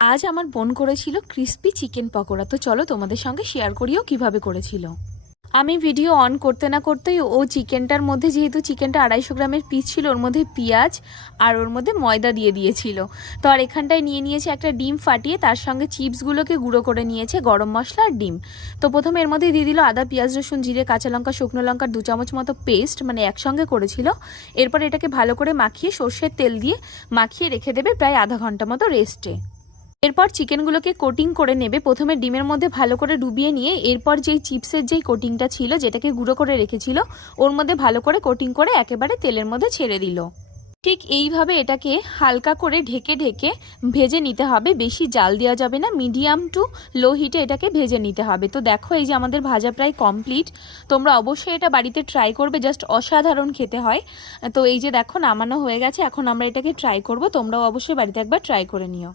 আজ আমার বোন করেছিল ক্রিস্পি চিকেন পকোড়া। তো চলো তোমাদের সঙ্গে শেয়ার করিও কিভাবে করেছিল। আমি ভিডিও অন করতে না করতেই ও চিকেনটার মধ্যে, যেহেতু চিকেনটা 250 গ্রামের পিস ছিল, ওর মধ্যে পেঁয়াজ আর ওর মধ্যে ময়দা দিয়ে দিয়েছিল। তো আর এখানটায় নিয়ে নিয়েছে একটা ডিম ফাটিয়ে, তার সঙ্গে চিপসগুলোকে গুঁড়ো করে নিয়েছে, গরম মশলা আর ডিম। তো প্রথমে এর মধ্যে দিয়ে দিল আদা, পেঁয়াজ, রসুন, জিরে, কাঁচা লঙ্কা, শুকনো লঙ্কার 2 চামচ মতো পেস্ট, মানে একসঙ্গে করেছিল। এরপর এটাকে ভালো করে মাখিয়ে সর্ষের তেল দিয়ে মাখিয়ে রেখে দেবে প্রায় আধা ঘন্টা মতো রেস্টে। এরপর চিকেনগুলোকে কোটিং করে নেবে। প্রথমে ডিমের মধ্যে ভালো করে ডুবিয়ে নিয়ে এরপর যেই চিপসের যেই কোটিংটা ছিল, যেটাকে গুঁড়ো করে রেখেছিল, ওর মধ্যে ভালো করে কোটিং করে একেবারে তেলের মধ্যে ছেড়ে দিল। ঠিক এইভাবে এটাকে হালকা করে ঢেকে ঢেকে ভেজে নিতে হবে। বেশি জাল দেওয়া যাবে না, মিডিয়াম টু লো হিটে এটাকে ভেজে নিতে হবে। তো দেখো, এই যে আমাদের ভাজা প্রায় কমপ্লিট। তোমরা অবশ্যই এটা বাড়িতে ট্রাই করবে, জাস্ট অসাধারণ খেতে হয়। তো এই যে দেখো, নামানো হয়ে গেছে। এখন আমরা এটাকে ট্রাই করব, তোমরাও অবশ্যই বাড়িতে একবার ট্রাই করে নিও।